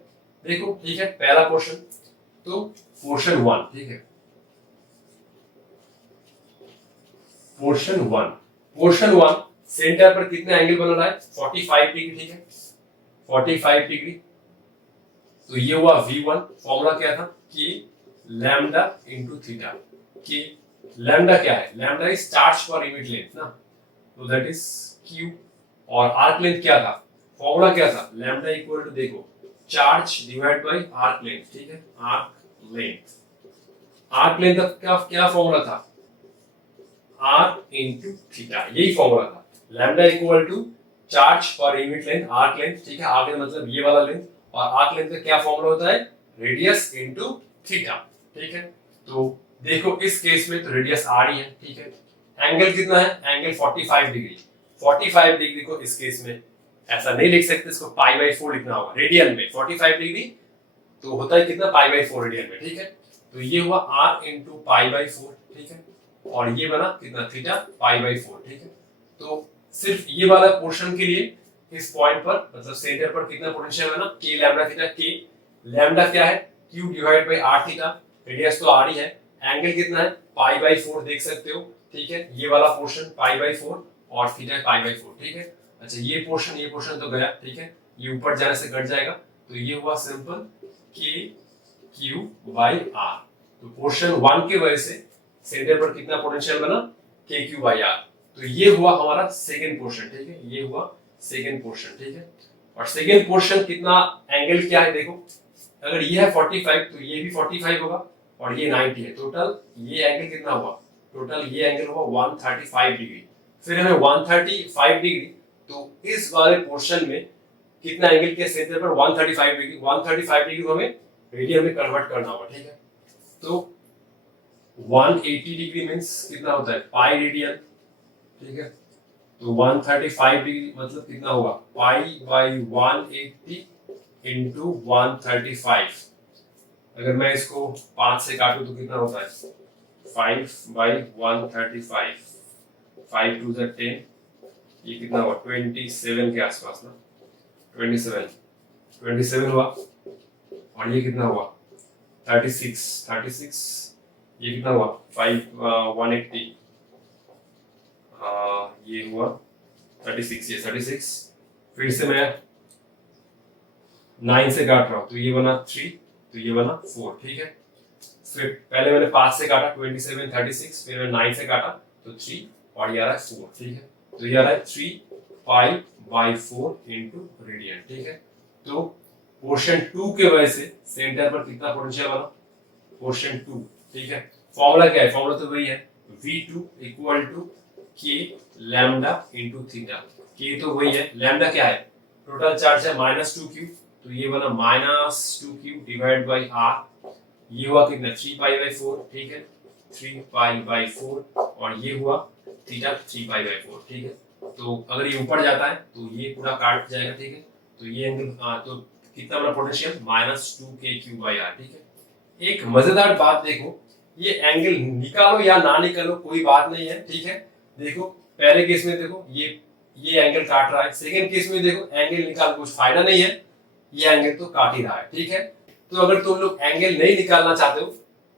देखो, ठीक है, पहला पोर्शन, तो पोर्शन 1, ठीक है। पोर्शन 1 सेंटर पर कितने एंगल बन रहा है, 45 डिग्री, ठीक है, 45 डिग्री। तो ये हुआ V1, फॉर्मूला क्या था, K lambda into theta. K lambda क्या है, lambda is charge per unit length ना, तो दैट इज Q, और आर्क लेंथ क्या था, फॉर्मूला क्या था, लैम्डा इक्वल टू देखो charge divide by arc length, ठीक है। आर्क लेंथ का क्या फॉर्मूला था, r इंटू थीटा, यही फॉर्मूला था। Lambda equal to charge per unit length, arc length, ठीक है। आर्क लेंथ मतलब ये वाला लेंथ, और आर्क लेंथ का क्या फॉर्मूला होता है, रेडियस इंटू थीटा, ठीक है। तो देखो इस केस में तो रेडियस आर ही है, ठीक है। एंगल कितना है, एंगल 45 डिग्री। 45 डिग्री को इस केस में ऐसा नहीं लिख सकते, इसको पाई बाई 4 लिखना होगा। रेडियन में 45 डिग्री तो होता है कितना, पाई बाई 4 रेडियन में, ठीक है। तो ये हुआ आर इंटू पाई बाई 4, ठीक है। और ये बना कितना, थीटा पाई बाई 4, ठीक है। तो सिर्फ ये वाला पोर्शन के लिए इस पॉइंट पर मतलब सेंटर पर कितना पोटेंशियल है ना, के लैम्डा थीटा। के लैम्डा क्या है, q divide by r theta. Radius तो आर ही है। एंगल कितना है, पाई बाई 4 देख सकते हो, ठीक है। ये वाला पोर्शन पाई बाई 4 और थीटा पाई बाई 4, ठीक है। अच्छा ये पोर्शन तो गया, ठीक है। ये ऊपर जाने से कट जाएगा, तो ये हुआ सिंपल के क्यू बाई आर। तो पोर्शन 1 के वजह से सेंटर पर कितना पोटेंशियल बना, के क्यू बाई आर। तो ये हुआ हमारा सेकेंड पोर्शन, ठीक है। ये हुआ सेकेंड पोर्शन, ठीक है। और सेकेंड पोर्शन कितना, एंगल क्या है देखो, अगर ये है 45 तो ये भी 45 होगा और ये 90 है। टोटल ये एंगल कितना हुआ, टोटल ये एंगल हुआ 135 डिग्री। फिर हमें 135 डिग्री, तो इस वाले पोर्शन में कितना एंगल के सेंटर पर 135 डिग्री, 135 डिग्री को हमें रेडियन में कन्वर्ट करना होगा, ठीक है। तो 180 डिग्री मींस कितना होता है, पाई रेडियन, ठीक है। तो 135 डिग्री मतलब कितना होगा, पाई बाई 180 इंटू 135। अगर मैं इसको 5 से काटूं तो कितना होता है, 5 बाई 135, 5 टू द 10, ये कितना हुआ 27 के आसपास ना, 27 हुआ। और ये कितना हुआ 36, ये कितना हुआ 180, ये हुआ 36, ये 36। फिर से मैं 9 से काट रहा हूं तो ये बना 3, तो ये बना 4, ठीक है। फिर पहले मैंने 5 से काटा 27, 36, फिर मैंने 9 से काटा तो 3 और ये आ रहा है 4, ठीक है। तो ये आ रहा है 3 पाई बाई 4 इंटू रेडियन, ठीक है। तो पोर्शन 2 के वजह से सेंटर पर कितना पोटेंशियल बना, पोर्शन 2, ठीक है। फॉर्मूला क्या है, फॉर्मूला तो वही है, V2 इक्वल टू के लैम्डा इंटू थीटा। के तो वही है, लैम्डा क्या है, टोटल चार्ज है -2q, तो ये बना -2q डिवाइड बाई r। ये हुआ कितना 3 पाई बाई 4, ठीक है। 3 पाई बाई 4 और ये हुआ थीटा 3 पाई बाई 4, ठीक है। तो अगर ये ऊपर जाता है तो ये पूरा काट जाएगा, ठीक है। तो ये एंगल तो कितना बड़ा पोटेंशियल -2kq बाई r, ठीक है। एक मजेदार बात देखो, ये एंगल निकालो या ना निकालो कोई बात नहीं है, ठीक है। देखो पहले केस में देखो ये एंगल काट रहा है, सेकंड केस में देखो एंगल निकाल कुछ फायदा नहीं है, ये एंगल तो काट ही रहा है, ठीक है। तो अगर तुम लोग एंगल नहीं निकालना चाहते हो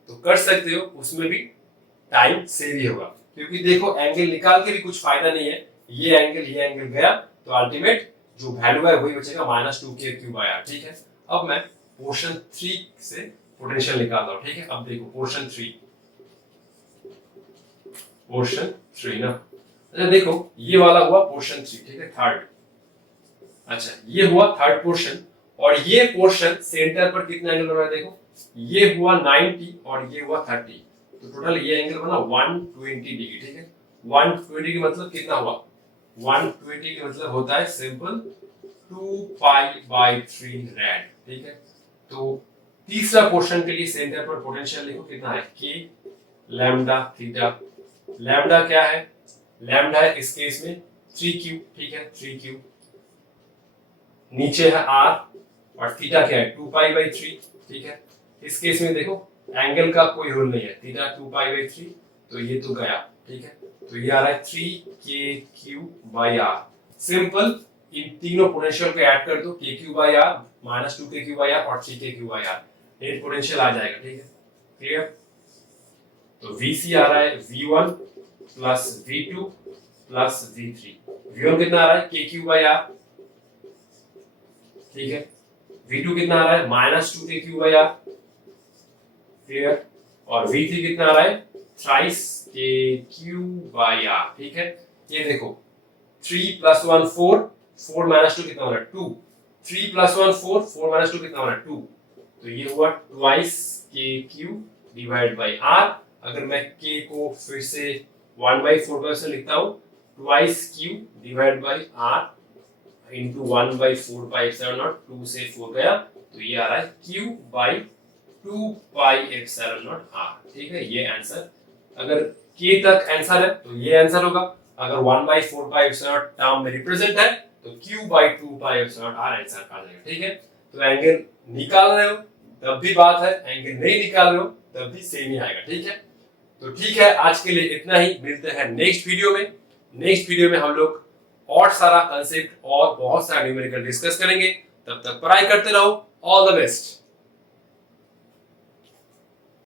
तो कर सकते हो, उसमें भी टाइम सेव ही होगा, क्योंकि देखो एंगल निकाल के भी कुछ फायदा नहीं है। ये एंगल गया तो अल्टीमेट जो वैल्यू है वही बचेगा -2kq बाय r, ठीक है। अब मैं पोर्शन 3 से पोटेंशियल निकाल रहा हूं, ठीक है। अब देखो पोर्शन 3 ना, अच्छा देखो ये वाला हुआ पोर्शन 3, ठीक है, थर्ड। अच्छा ये हुआ थर्ड पोर्शन और ये पोर्शन सेंटर पर कितना एंगल बना है देखो, ये हुआ 90 और ये हुआ 30, तो टोटल ये एंगल बना 120 डिग्री, ठीक है। 120 का मतलब कितना हुआ, 120 का मतलब होता है सिंपल 2 पाई बाई 3 रेड, ठीक है। तो तीसरा पोर्शन के लिए सेंटर पर पोटेंशियल लिखो कितना है, के लैम्डा थीटा। लैम्डा क्या है, लैम्डा है इस केस में 3q, ठीक है, 3q। नीचे है r और थीटा क्या है 2 पाई बाई 3, ठीक है। इस केस में देखो एंगल का कोई रूल नहीं है, थीटा 2 पाई बाई 3, तो ये तो गया, ठीक है। तो ये आ रहा है 3kq by r। Simple in तीनों पोटेंशियल को ऐड कर दो, kq by r -2kq by r और 3kq by r, net potential आ जाएगा, ठीक है, क्लियर। तो vc आ रहा है v1 plus v2 plus v3। v1 कितना आ रहा है kq बाई r, ठीक है। v2 कितना आ रहा है -2kq बाई r, क्लियर। और v3 कितना आ रहा है थ्राइस kq बाई r, ठीक है। ये देखो 3 + 1 4, 4 - 2 कितना हो रहा है 2, 3 + 1 4, 4 - 2 कितना हो रहा है 2, तो ये हुआ twice kq divide by r। अगर मैं k को फिर से 1/4 से लिखता हूँ, twice q divide by r into 1/4 pi epsilon not, 2 से 4 गया, तो ये आ रहा है q by 2 pi epsilon naught r। ठीक है, ये आंसर, अगर k तक आंसर है तो ये आंसर होगा। अगर 1/4 पाई एप्सिलॉन नॉट टर्म में रिप्रेजेंट है तो q/2 pi epsilon naught r answer आ जाएगा। ठीक है, तो एंगल निकाल रहे हो तब भी बात है, एंगल नहीं निकाल रहे हो तब भी सेम ही आएगा। ठीक है, तो ठीक है, आज के लिए इतना ही। मिलते हैं नेक्स्ट वीडियो में। नेक्स्ट वीडियो में हम लोग और सारा कंसेप्ट और बहुत सारा न्यूमेरिकल डिस्कस करेंगे। तब तक पढ़ाई करते रहो। All the best.